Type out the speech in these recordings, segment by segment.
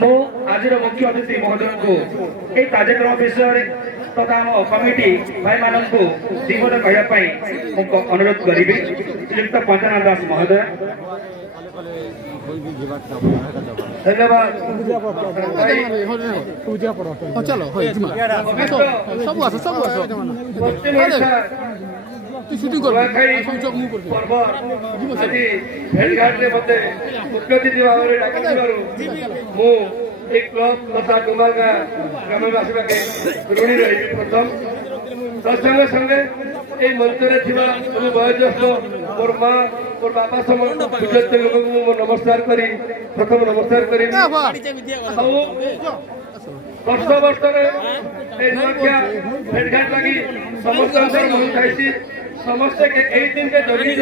मु आज मुख्य अतिथि महोदय को ये कार्यक्रम विषय तथा आम कमिटी भाई मान को दिपद कहवाई अनुरोध करी श्रीयुक्त पंचानन दास महोदय। धन्यवाद। भेटघाट मत मुख्य अतिथि भाव में डाक क्लब तथा डुमागा ग्रामवासी ऋणी रही प्रथम तत्संगे संगे ये मंच में वयोज्येष्ठ मोर माँ मोर बापा समस्त पूज्य लोक को नमस्कार करी प्रथम नमस्कार करी वर्ष वर्ष भेटघाट लगी समस्त मन खाई समस्ते यही दिन के जरिए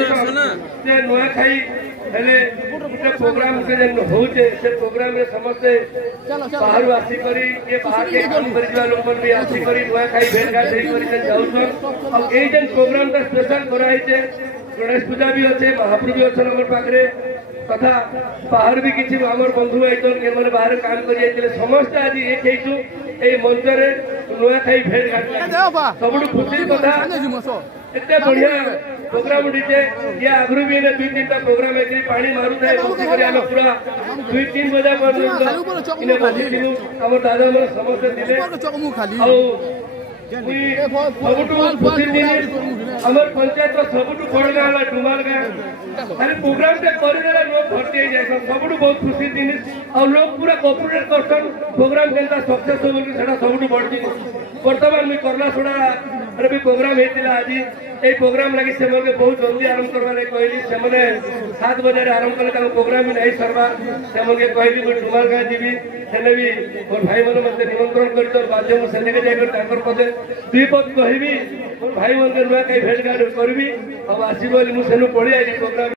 नुआखाई हेले गोटे प्रोग्राम के होचे से प्रोग्राम में समस्ते बाहर आसिक ये बाहर के काम कर लोक भी आसिक नुआखाई भेटघाट जाऊन और यही जेन प्रोग्राम का स्पेशल कराई गणेश पूजा भी अच्छे महाप्रभु भी अच्छे नंबर पाखे तथा बाहर भी किसी आमर बंधु आई बाहर काम कर समस्ते आज एक मंच में नुआखाई भेटघाट सब खुशी कथा एत बढ़िया प्रोग्राम उठीचे ये आगु भी 2-3टा प्रोग्राम एक पानी मारू थे पूरा 2-3 बजे आम दादा मन समस्ते आमर पंचायत सबुठ बड़ गाँव डुमाल गाँव खाली प्रोग्राम करदे लोग भर्ती हो जाए सब बहुत खुशी जिनिस और लोग पूरा कोऑपरेट करसन प्रोग्राम के सक्सेस हो सब बड़ जिनिस बर्तमान मुझे करला सुना भी प्रोग्राम होता आज ये प्रोग्राम लगी से बहुत जल्दी आरंभ करवाने कहली से 7 बजे आरंभ कले प्रोग्राम भी नहीं सरवा से कहली मुझे डुमाल गाँव जीवी से भी मोर भाई मैंने मत निमंत्रण कर बाध्य मुझे जाकर पदे 2 पद कहबी मोर भाई मन नुआखाई भेटघाट करी अब आसो मुझे पढ़ी आई प्रोग्राम।